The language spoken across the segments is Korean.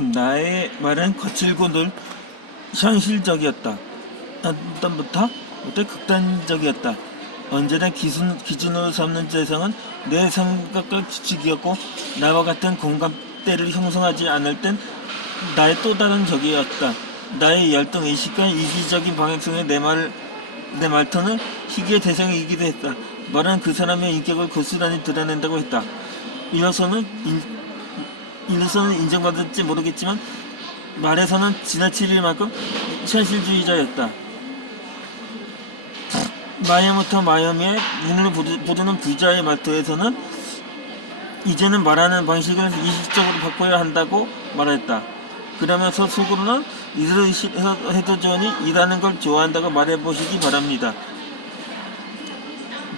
나의 말은 거칠고 늘 현실적이었다. 어떤 극단적이었다. 언제나 기준으로 삼는 대상은 내 생각과 규칙이었고, 나와 같은 공감대를 형성하지 않을 땐 나의 또 다른 적이었다. 나의 열등의식과 이기적인 방향성의 내 말투는 희귀의 대상이기도 했다. 말은 그 사람의 인격을 고스란히 드러낸다고 했다. 이로서는 인정받을지 모르겠지만 말에서는 지나칠 만큼 현실주의자였다. 마야모토 마요미의 눈을 부르는 부자의 말투에서는 이제는 말하는 방식을 이식적으로 바꿔야 한다고 말했다. 그러면서 속으로는 일을 해도 좋으니 일하는 걸 좋아한다고 말해보시기 바랍니다.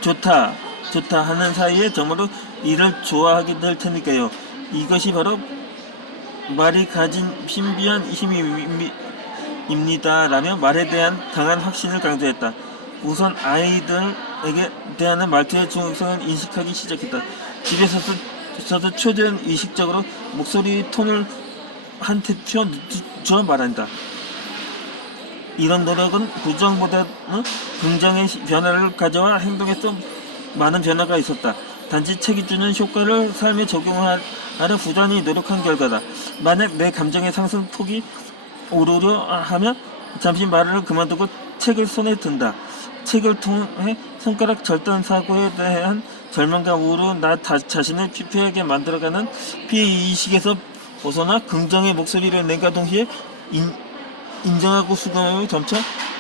좋다 하는 사이에 정말로 일을 좋아하게 될 테니까요. 이것이 바로 말이 가진 신비한 힘입니다. 라며 말에 대한 강한 확신을 강조했다. 우선 아이들에게 대하는 말투의 중요성을 인식하기 시작했다. 집에서도 초대는 의식적으로 목소리 톤을 한테 펴주어 말한다. 이런 노력은 부정보다는 긍정의 변화를 가져와 행동에서 많은 변화가 있었다. 단지 책이 주는 효과를 삶에 적용하려 부단히 노력한 결과다. 만약 내 감정의 상승폭이 오르려 하면 잠시 말을 그만두고 책을 손에 든다. 책을 통해 손가락 절단 사고에 대한 절망과 우울은 나 자신을 피폐하게 만들어가는 피해의식에서 벗어나 긍정의 목소리를 낸과 동시에 인정하고 수긍하며 점차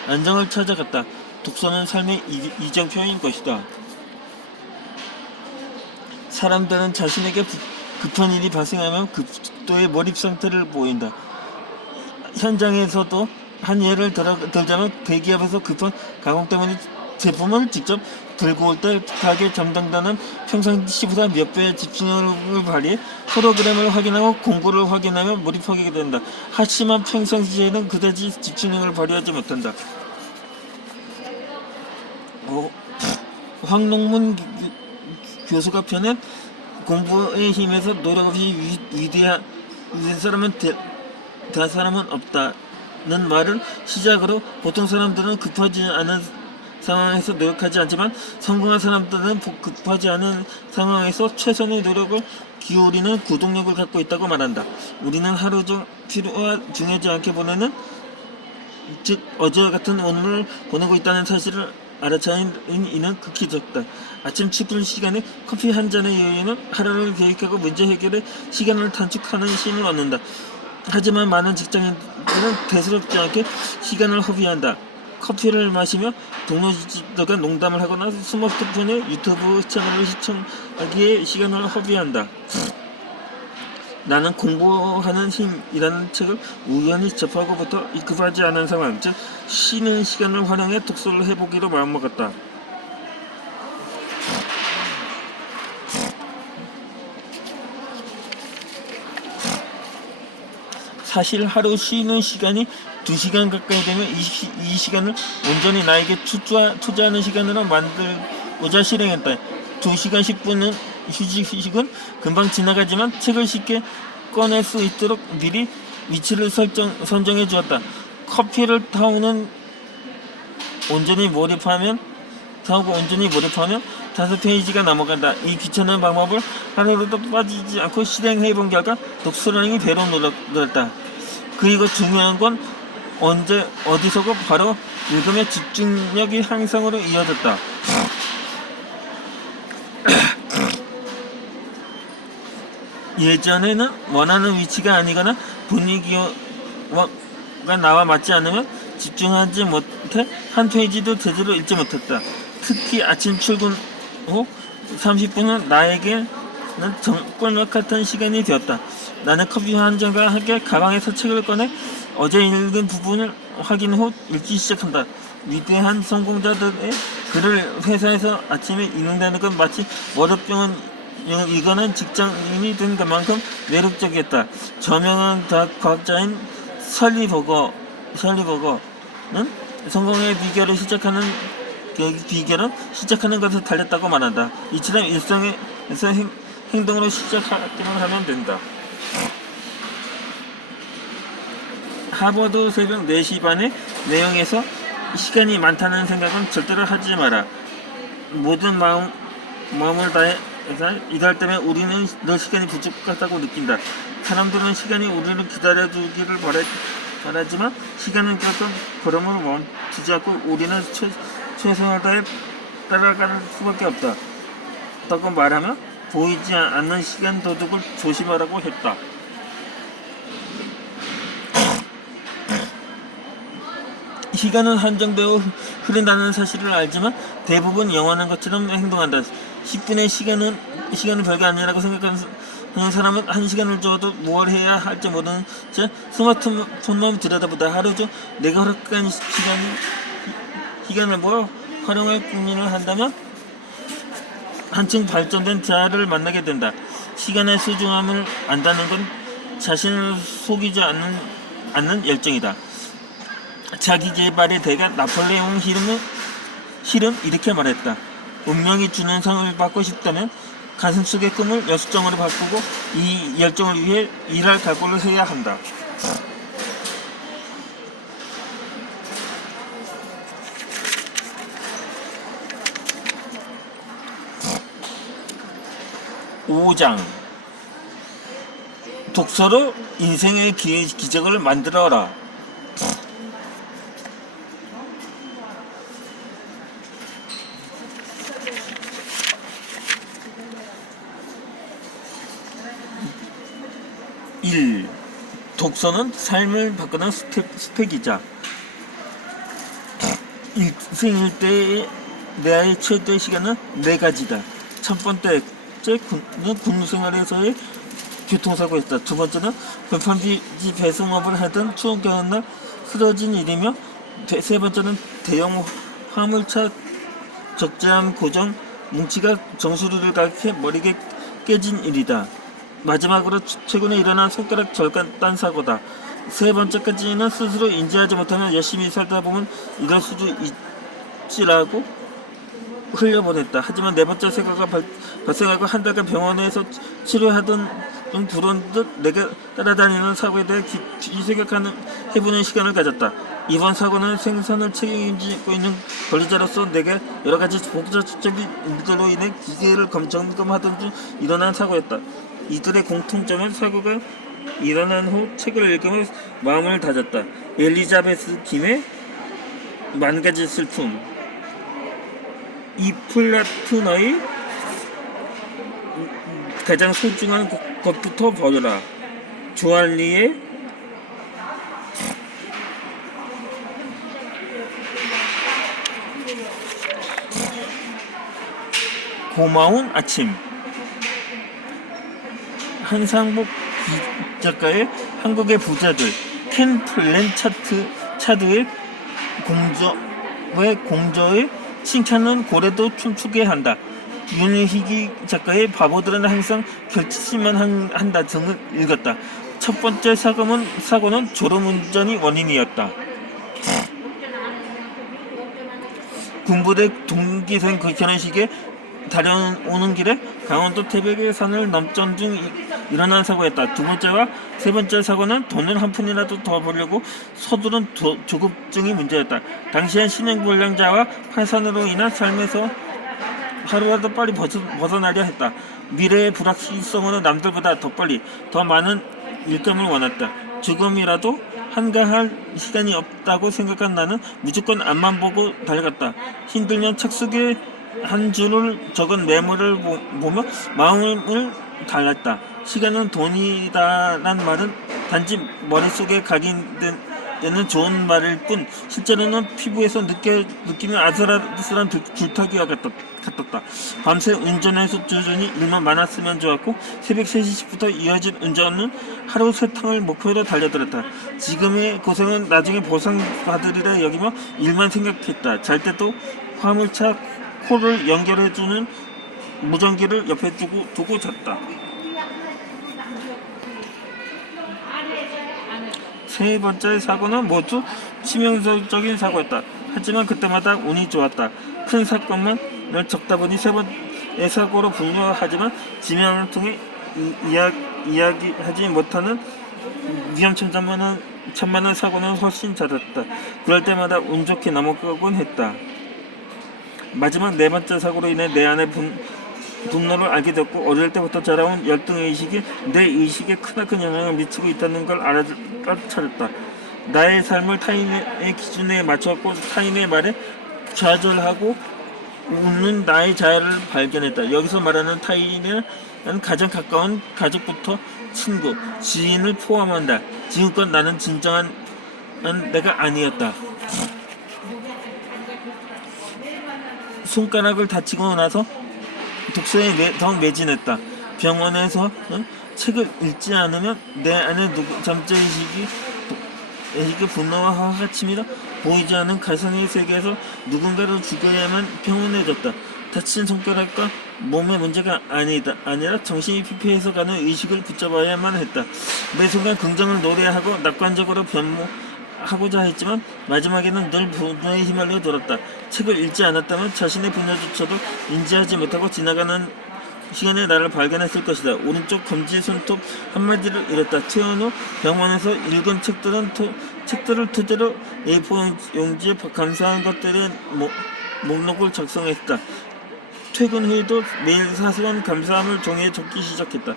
안정을 찾아갔다. 독서는 삶의 이정표인 것이다. 사람들은 자신에게 급한 일이 발생하면 급도의 몰입 상태를 보인다. 현장에서도 한 예를 들자면 대기업에서 급한 가공 때문에 제품을 직접 들고 올 때 가게 담당자는 평상시보다 몇 배의 집중력을 발휘해 프로그램을 확인하고 공고를 확인하며 몰입하게 된다. 하지만 평상시에는 그다지 집중력을 발휘하지 못한다. 황농문 교수가 펴낸 공부의 힘에서 노력 없이 위대한 사람은 대한 사람은 없다는 말을 시작으로 보통 사람들은 급하지 않은 상황에서 노력하지 않지만 성공한 사람들은 급하지 않은 상황에서 최선의 노력을 기울이는 구동력을 갖고 있다고 말한다. 우리는 하루 중 필요와 중요하지 않게 보내는, 즉 어제와 같은 오늘을 보내고 있다는 사실을 알아차린 이는 극히 적다. 아침 출근 시간에 커피 한 잔의 여유는 하루를 계획하고 문제 해결에 시간을 단축하는 힘을 얻는다. 하지만 많은 직장인들은 대수롭지 않게 시간을 허비한다. 커피를 마시며 동료들과 농담을 하거나 스마트폰에 유튜브 채널을 시청하기에 시간을 허비한다. 나는 공부하는 힘이라는 책을 우연히 접하고부터 급하지 않은 상황, 즉 쉬는 시간을 활용해 독서를 해보기로 마음먹었다. 사실 하루 쉬는 시간이 2시간 가까이 되면 이 시간을 온전히 나에게 투자하는 시간으로 만들고자 실행했다. 2시간 10분은 휴식은 금방 지나가지만 책을 쉽게 꺼낼 수 있도록 미리 위치를 선정해 주었다. 커피를 타오는 온전히 몰입하면 5페이지가 넘어간다. 이 귀찮은 방법을 하루라도 빠지지 않고 실행해 본 결과 독서량이 배로 늘었다. 그리고 중요한 건 어디서고 바로 읽음의 집중력이 향상으로 이어졌다. 예전에는 원하는 위치가 아니거나 분위기가 나와 맞지 않으면 집중하지 못해 한 페이지도 제대로 읽지 못했다. 특히 아침 출근 후 30분은 나에게는 꿀맛 같은 시간이 되었다. 나는 커피 한 잔과 함께 가방에서 책을 꺼내 어제 읽은 부분을 확인 후 읽기 시작한다. 위대한 성공자들의 글을 회사에서 아침에 읽는다는 건 마치 월요병원 이거는 직장인이 된 것만큼 매력적이었다. 저명한 과학자인 셜리 버거는 성공의 비결은 시작하는 것을 달렸다고 말한다. 이처럼 일상에서 행동으로 시작하기만 하면 된다. 하버드 새벽 4시 반의 내용에서 시간이 많다는 생각은 절대로 하지 마라. 모든 마음을 다해 일할 때문에 우리는 늘 시간이 부족하다고 느낀다. 사람들은 시간이 우리를 기다려주기를 바라지만 시간은 결코 걸음을 멈추지 않고 우리는 최선을 다해 따라갈 수밖에 없다. 라고 말하며 보이지 않는 시간 도둑을 조심하라고 했다. 시간은 한정되어 흐른다는 사실을 알지만 대부분 영원한 것처럼 행동한다. 10분의 시간은 별게 아니라고 생각하는 사람은 1시간을 줘도 뭘 해야 할지 모르는 채 스마트폰만 들여다보다 하루 중 내가 허락한 시간을 활용할 궁리를 한다면 한층 발전된 자아를 만나게 된다. 시간의 소중함을 안다는 건 자신을 속이지 않는 열정이다. 자기개발의 대가 나폴레옹 힐은 이렇게 말했다. 운명이 주는 상을 받고 싶다면 가슴속의 꿈을 열정으로 바꾸고 이 열정을 위해 일할 각오를 해야 한다. 5장 독서로 인생의 기적을 만들어라. 독서는 삶을 바꾸는 스펙이자 인생 일대의 나의 최대 시간은 4가지다. 첫 번째는 군생활에서의 교통사고였다. 두 번째는 변판지 배송업을 하던 추운 겨울날 쓰러진 일이며, 세 번째는 대형 화물차 적재함 고정 뭉치가 정수리를 가격해 머리가 깨진 일이다. 마지막으로 최근에 일어난 손가락 절단 사고다. 세 번째까지는 스스로 인지하지 못하면 열심히 살다 보면 이럴 수도 있지라고 흘려보냈다. 하지만 네 번째 사고가 발생하고 한 달간 병원에서 치료하던 불언듯 내가 따라다니는 사고에 대해 깊이 해보는 시간을 가졌다. 이번 사고는 생산을 책임지고 있는 관리자로서 내가 여러가지 복잡적인 일들로 인해 기계를 점검하던 중 일어난 사고였다. 이들의 공통점은 사고가 일어난 후 책을 읽으며 마음을 다졌다. 엘리자베스 김의 만가지 슬픔, 이 플라토너의 가장 소중한 것부터 버려라, 조알리의 고마운 아침, 한상복 작가의 한국의 부자들, 켄 플랜차드의 공저의 칭찬은 고래도 춤추게 한다. 윤희기 작가의 바보들은 항상 결집만 한다 등을 읽었다. 첫 번째 사고는 졸음운전이 원인이었다. 군부대 동기생 결혼식에 달려오는 길에 강원도 태백의 산을 넘던 중 일어난 사고였다. 두 번째와 세 번째 사고는 돈을 한 푼이라도 더 벌려고 서두른 조급증이 문제였다. 당시엔 신용불량자와 파산으로 인한 삶에서 하루라도 빨리 벗어나려 했다. 미래의 불확실성으로 남들보다 더 빨리 더 많은 일감을 원했다. 조금이라도 한가할 시간이 없다고 생각한 나는 무조건 앞만 보고 달려갔다. 힘들면 책 속에 한 줄을 적은 메모를 보며 마음을 달랬다. 시간은 돈이다란 말은 단지 머릿속에 각인되는 좋은 말일 뿐 실제로는 피부에서 느끼는 아슬아슬한 줄타기와 같았다. 밤새 운전해서 조준이 일만 많았으면 좋았고 새벽 3시부터 이어진 운전은 하루 세 탕을 목표로 달려들었다. 지금의 고생은 나중에 보상받으리라 여기며 일만 생각했다. 잘 때도 화물차 코를 연결해주는 무전기를 옆에 두고 잤다. 세 번째 사고는 모두 치명적인 사고였다. 하지만 그때마다 운이 좋았다. 큰 사건만 적다 보니 세 번의 사고로 분류하지만 지명을 통해 이야기하지 못하는 위험천만한 천만의 사고는 훨씬 잦았다. 그럴 때마다 운 좋게 넘어가곤 했다. 마지막 네 번째 사고로 인해 내 안의 분노를 알게 되었고 어릴 때부터 자라온 열등의식이 내 의식에 크나큰 영향을 미치고 있다는 걸 알아차렸다. 나의 삶을 타인의 기준에 맞춰갖고 타인의 말에 좌절하고 웃는 나의 자아를 발견했다. 여기서 말하는 타인은 가장 가까운 가족부터 친구, 지인을 포함한다. 지금껏 나는 진정한 내가 아니었다. 손가락을 다치고 나서 독서에 더 매진했다. 병원에서 책을 읽지 않으면 내 안에 잠재의식이 분노와 화가침이라 보이지 않는 가상의 세계에서 누군가를 죽여야만 평온해졌다. 다친 손가락과 몸의 문제가 아니라 정신이 피폐해서 가는 의식을 붙잡아야만 했다. 매 순간 긍정을 노래하고 낙관적으로 변모하고자 했지만 마지막에는 늘 분노에 휘말려 들었다. 책을 읽지 않았다면 자신의 분노조차도 인지하지 못하고 지나가는 시간에 나를 발견했을 것이다. 오른쪽 검지 손톱 한마디를 잃었다. 퇴원 후 병원에서 읽은 책들을 토대로 A4 용지에 감사한 것들의 목록을 작성했다. 퇴근 후에도 매일 사소한 감사함을 종이에 적기 시작했다.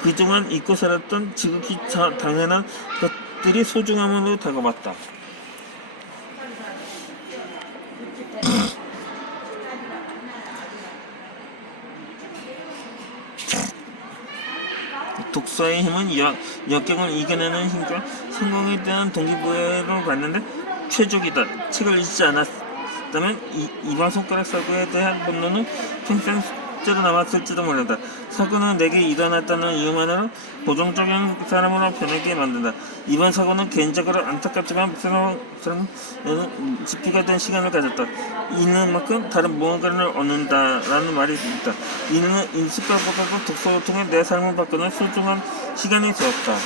그동안 잊고 살았던 지극히 당연한 것들이 소중함으로 다가왔다. 독서의 힘은 역경을 이겨내는 힘과 성공에 대한 동기부여로 봤는데 최적이다. 책을 읽지 않았다면 이번 손가락 사고에 대한 분노는 평생 숙제로 남았을지도 모른다. 사고는 내게 일어났다는 이유만으로 보정적인 사람으로 변하게 만든다. 이번 사고는 개인적으로 안타깝지만 새로운 지피가 된 시간을 가졌다. 읽는 만큼 다른 무언가를 얻는다라는 말이 있다. 읽는 인습과 보다도 독서를 통해 내 삶을 바꾸는 소중한 시간이 되었다.